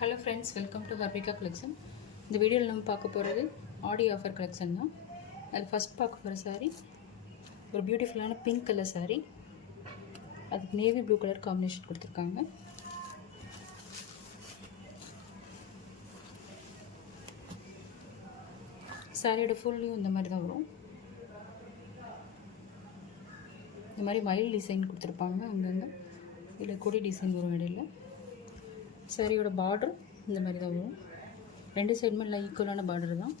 Hello friends, welcome to Harbika collection. இந்த வீடியோவில் நம்ம பார்க்க போகிறது ஆடி ஆஃபர் கலெக்ஷன் தான். அது ஃபஸ்ட் பார்க்க போகிற சாரீ ஒரு பியூட்டிஃபுல்லான பிங்க் கலர் சாரீ. அதுக்கு நேவி ப்ளூ கலர் காம்பினேஷன் கொடுத்துருக்காங்க. சாரியோட ஃபுல்லையும் இந்த மாதிரி தான் வரும். இந்த மாதிரி மயில் டிசைன் கொடுத்துருப்பாங்க. அங்கங்கே இதில் கொடி டிசைன் வரும் இடையில. சாரியோட பார்டர் இந்த மாதிரி தான் வரும். ரெண்டு சைடுமே நல்லா ஈக்குவலான பார்டர் தான்.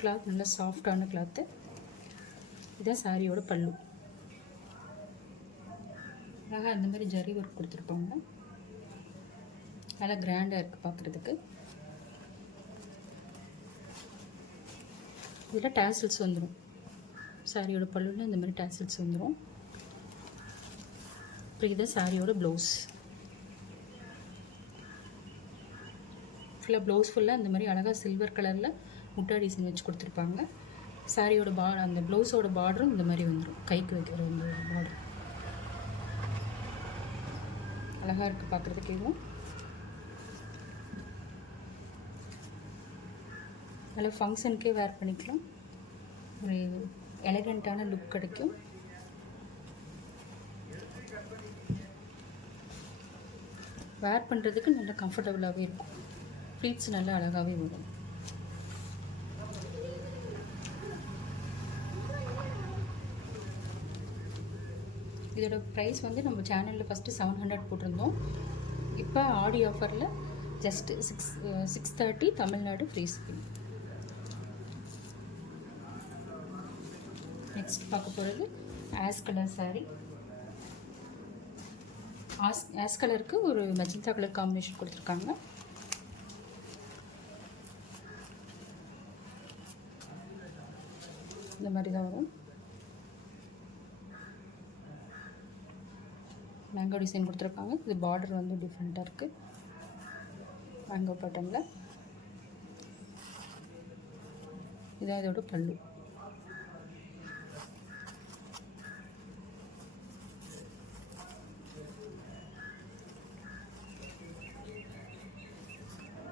கிளாத் நல்லா சாஃப்டான கிளாத்து. இதுதான் சாரியோட பல்லு. அழகாக இந்த மாதிரி ஜரி ஒர்க் கொடுத்துருப்பாங்க. நல்லா கிராண்டாக இருக்குது பார்க்குறதுக்கு. இதில் டேசல்ஸ் வந்துடும். சாரியோட பல்லுவில் இந்த மாதிரி டேசல்ஸ் வந்துடும். அப்புறம் இதுதான் சாரியோட ப்ளவுஸ். ப்ளவுஸ் ஃபுல்லாக இந்த மாதிரி அழகாக சில்வர் கலரில் முட்டா டிசைன் வச்சு கொடுத்துருப்பாங்க. சாரியோட அந்த ப்ளவுஸோட பார்டரும் இந்த மாதிரி வந்துடும். கைக்கு வைக்கிற அந்த பார்டர் அழகாக இருக்குது பார்க்குறதுக்கு. இதுவும் நல்லா ஃபங்க்ஷனுக்கே வேர் பண்ணிக்கலாம். ஒரு எலகண்ட்டான லுக் கிடைக்கும். வேர் பண்ணுறதுக்கு நல்லா கம்ஃபர்டபுளாகவே இருக்கும். ஃப்ளீட்ஸ் நல்லா அழகாகவே வரும். இதோட ப்ரைஸ் வந்து நம்ம சேனலில் ஃபஸ்ட்டு 700 போட்டிருந்தோம். இப்போ ஆடி ஆஃபரில் just 630 Tamil Nadu free shipping. Next பார்க்க போகிறது ஆஸ் கலர் சாரீ. ஆஸ் கலருக்கு ஒரு மெஜந்தா கலர் காம்பினேஷன் கொடுத்துருக்காங்க. இந்த மாதிரி தான் வரும். மேங்கோ டிசைன் கொடுத்துருக்காங்க. இது பார்டர் வந்து டிஃப்ரெண்ட்டாக இருக்குது. மேங்கோ பேட்டர்னில். இதான் இதோட பல்லு.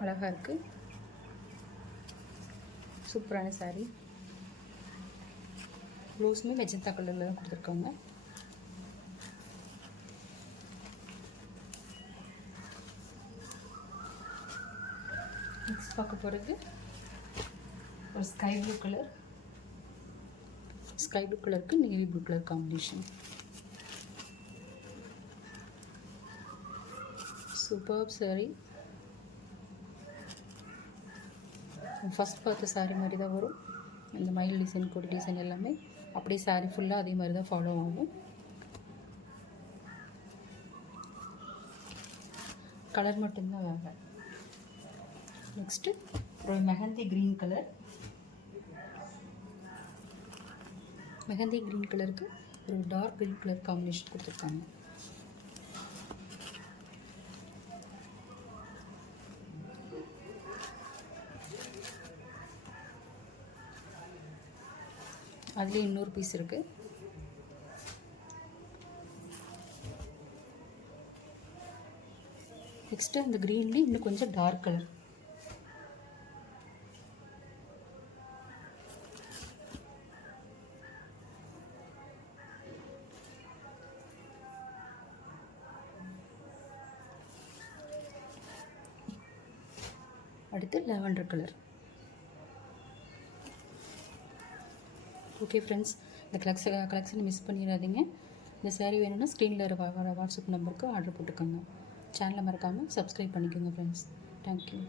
அழகாக இருக்குது. சூப்பரான சாரீ. ப்ளவுஸுமே மெஜந்தா கலரில் தான் கொடுத்துருக்காங்க. நெக்ஸ்ட் பார்க்க போகிறது ஒரு sky blue colour. Sky blue கலருக்கு navy blue colour combination. Super sari. First பார்த்த சாரீ மாதிரி தான் வரும். இந்த மயில் டிசைன் கொடி டிசைன் எல்லாமே அப்படியே சாரீ ஃபுல்லாக அதே மாதிரி தான் ஃபாலோ ஆகும். கலர் மட்டும்தான் வேறு. நெக்ஸ்ட்டு ஒரு mehndi green colour. Mehndi green கலருக்கு ஒரு டார்க் க்ரீன் கலர் காம்பினேஷன் கொடுத்துருக்காங்க. அதுலேயே இன்னொரு பீஸ் இருக்குது. நெக்ஸ்ட்டு அந்த க்ரீன்லேயே இன்னும் கொஞ்சம் டார்க் கலர். அடுத்து லாவெண்டர் கலர். ஓகே ஃப்ரெண்ட்ஸ், இந்த கலெக்ஷனை மிஸ் பண்ணிடாதீங்க. இந்த சாரீ வேணும்னா ஸ்க்ரீனில் வர வாட்ஸ்அப் நம்பருக்கு ஆர்டர் போட்டுக்கோங்க. சேனலை மறக்காமல் சப்ஸ்கிரைப் பண்ணிக்கோங்க ஃப்ரெண்ட்ஸ். தேங்க்யூ.